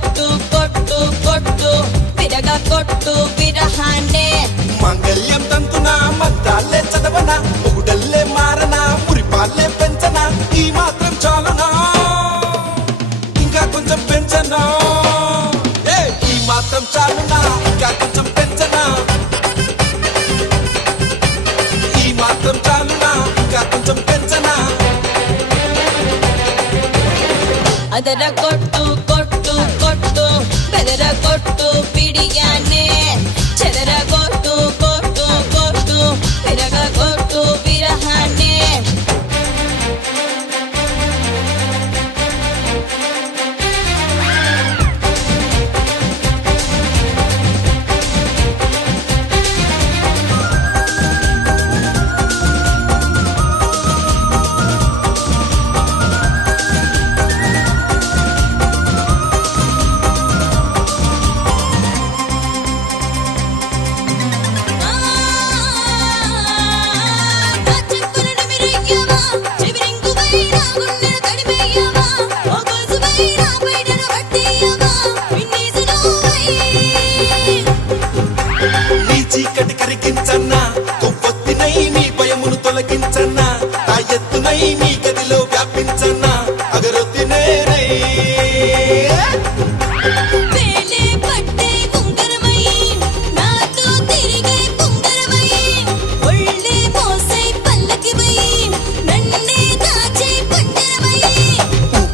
కొట్టు కొట్టు కొట్టు విరగ కొట్టు విరహాన్నే మంగళ్యం తంతునా మంత్రాలే చదవనా మొగుడల్లే మారనా మురిపాలే పెంచనా ఈ మాత్రం చాలునా ఇంకా కొంచెం పెంచనా ఈ మాత్రం చాలునా ఇంకా కొంచెం పెంచనా ఈ మాత్రం చాలునా ఇంకా కొంచెం పెంచనా ಅದರ ಕೊಟ್ಟು ಕೊಟ್ಟು ಕೊಟ್ಟು ಬೆದರ ಕೊಟ್ಟು ಬಿಡಿಯಾನೆ ಚೆದರ ಕೊಟ್ಟು ಕೊಟ್ಟು ಕೊಟ್ಟು ವಿರಗ ಕೊಟ್ಟು ವಿರಹಾನೆ చీకటి కరిగించన్నా కొవ్వొత్తినై నీ భయమును తొలగించన్నా ఆ ఎత్తునై నీ గదిలో వ్యాపించన్నా అగరొత్తినే వేలే పట్టే ఉంగరమై నాతో తిరిగే ఉంగరమై ఒళ్ళే మోసే పల్లకివై నన్నే దాచే పంజరమై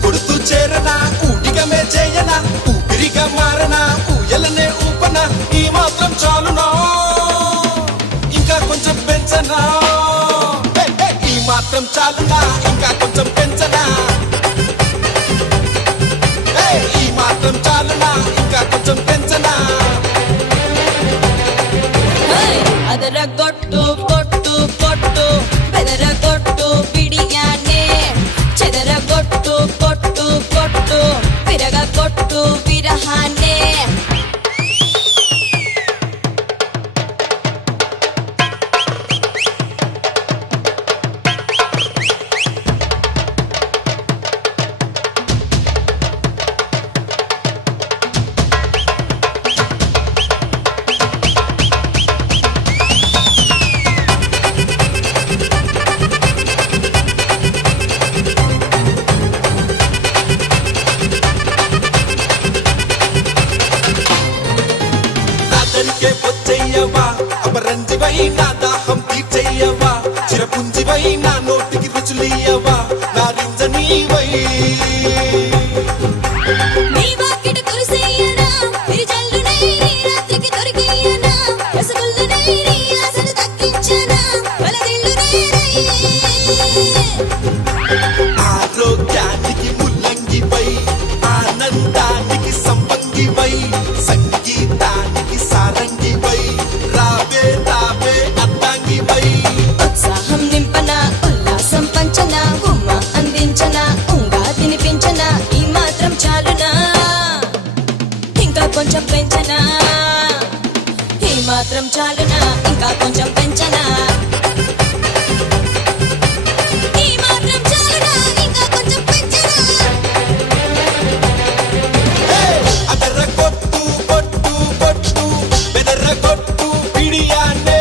కొడుతూ చేరనా ఊడిగమే చేయనా ఊపిరిగా మారనా ఊయలనే ఊపనా ఈ మాత్రం చాలునా ఇంకా కొంచెం పెంచనా ఈ మాత్రం చాలునా ఇంకా కొంచెం పెంచనా ఈ మాత్రం చాలునా ఇంకా కొంచెం పెంచనా ಅದರ ಕೊಟ್ಟು ಕೊಟ್ಟು ಕೊಟ್ಟು ಬೆದರ ಕೊಟ್ಟು ಬಿಡಿಯಾನೆ ಚೆದರ ಕೊಟ್ಟು ಕೊಟ್ಟು ಕೊಟ್ಟು ವಿರಗ ಕೊಟ್ಟು ವಿರಹಾನೆ నాదరికే వచ్చేయవా అపరంజివై నా దాహం తీర్చేయవా చిరపుంజివై నా నోటికి రుచులియవా నా రింజనీవై నీ వాకిట కురిసేయనా విరిజల్లునై నీ రాత్రికి దొరికేయనా రసగుల్లునై నీ ఆశను దక్కించనా వలదిల్లునై ఆరోగ్యానికి ముల్లంగివై ఆనందానికి సంపంగివై సంగీతానికి సారంగివై రావే రావే అద్దాంగివై ఉత్సాహం నింపన ఉల్లాసం పంచన ఉమ్మ అందించన ఉంగా తినిపించన ఈ మాత్రం చాలునా ఇంకా కొంచెం పెంచనా ఈ మాత్రం చాలునా ఇంకా కొంచెం పెంచనా ఈ మాత్రం చాలునా ఇంకా కొంచెం పెంచనా అదర కొట్టు కొట్టు కొట్టు బెదర కొట్టు పిడియానే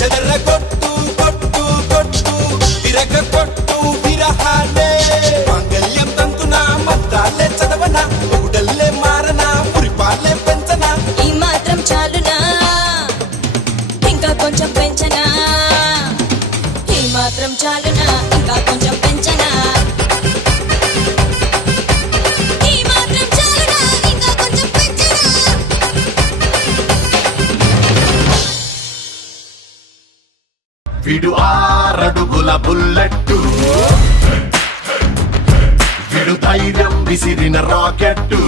చెదర కొట్టు కొట్టు కొట్టు విరగ కొట్టు విరహానే మంగళ్యం తంతునా మంత్రాలే చదవనా ఊడల్లే మారనా మురిపాలే పెంచనా ఈ మాత్రం చాలునా ఇంకా కొంచెం పెంచనా ఈ మాత్రం చాలునా ఇంకా కొంచెం పెంచనా ఈ మాత్రం చాలునా ఇంకా కొంచెం పెంచనా విడు 6 అడుగుల బుల్లెట్టు విడు ధైర్యం విసిరిన రాకెట్టు